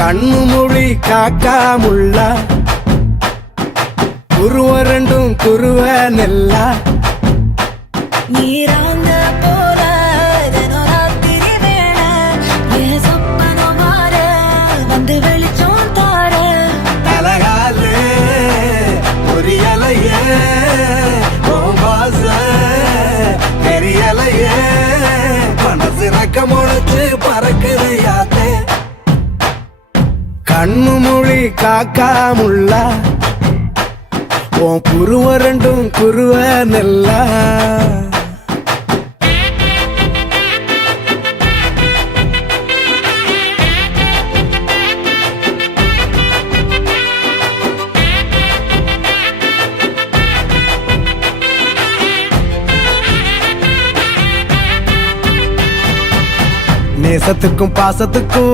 கண்ணு மொழி காக்காமுள்ள குருவ ரெண்டும் குருவ நெல்லா நீராங்க போல தினராத்திரி வேண என் சொப்பனம் மாற வந்து வெளிச்சம் தார தலகாலே பொரியலையே ஓம்பாச பெரியலையே மனசு ரக்க முளைச்சு பறக்குது யாத்தே கண்ணு மொழி காக்காமுள்ள உன் குருவ ரெண்டும் குருவ நெல்லா நேசத்துக்கும் பாசத்துக்கும்